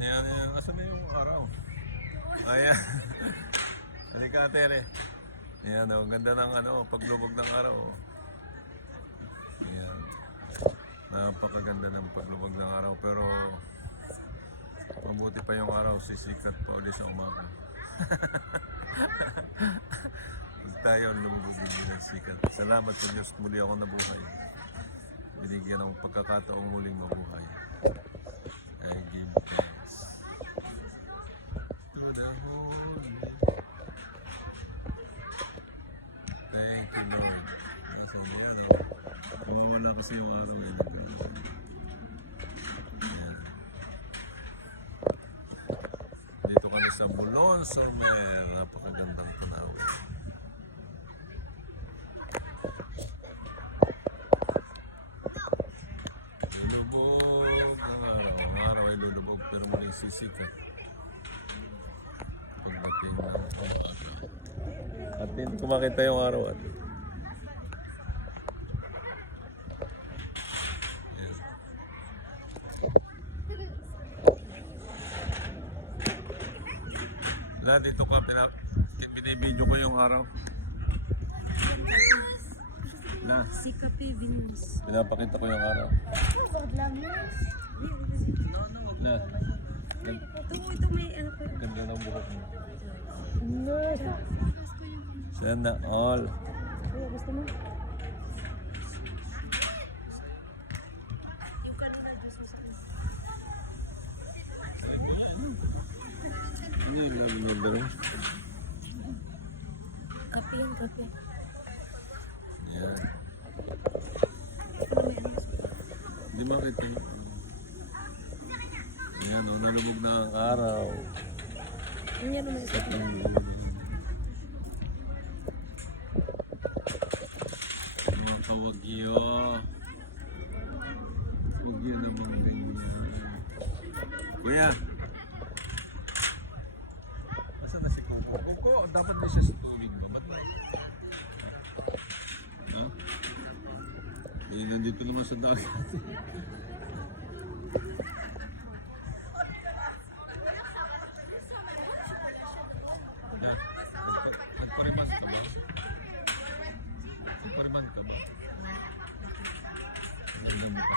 Yan. Asan na yung araw? Ayan. Halika ate, ale. Ayan, ang ganda ng paglubog ng araw. Ayan. Napakaganda ng paglubog ng araw, pero mabuti pa yung araw, sisikat pa ulit sa umaga. Huwag tayo lumubugin din ng sikat. Salamat sa Diyos, muli ako nabuhay. Binigyan ng pagkakataong muling mabuhay. I give thanks to the Holy. Thank you, Lord. Kumawala kasi yung araw eh. Ayan. Dito kami sa Bulon, Sormer. Napakagandang tanawin. Lulubog ng araw. Ang araw ay lulubog pero muling sisikat. Pagdating ng umaga. At hindi ko makita yung araw at wala, dito ka binibidyo ko yung araw. Na, Si Kape Venus. pinapakita ko yung araw. Na, Ito may ano ko. ganda ng buhok mo. No. Sana all. Gusto mo? Yung kanina juice mo sa akin. Ano yung lagi number mo? Kape yan, kape. Yan. Hindi makita yun. Yan o, nalubog na ang araw. Yun yan naman sa akin. Mga kawagyo. Kawagyo na mga ganyan. Kuya! Asan na si Coco? Coco, dapat na siya sa tubig ba? Ba't ba? Ha? Eh, nandito naman sa dagat. Nagpariman ka ba? Nagpariman ka ba? Ang ganda mo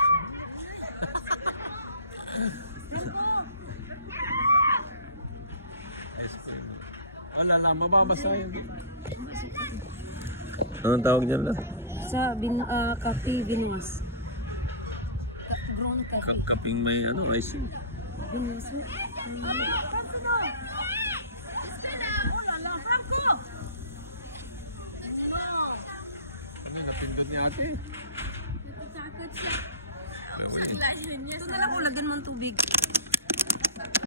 kasi. Wala lang, mababasa yun. Anong tawag dyan lang? Sa Kape Venus. Brown coffee. Kaping may ice. Venus. Ano, napindot ni ate? Ito na lang, lagyan mo ng tubig.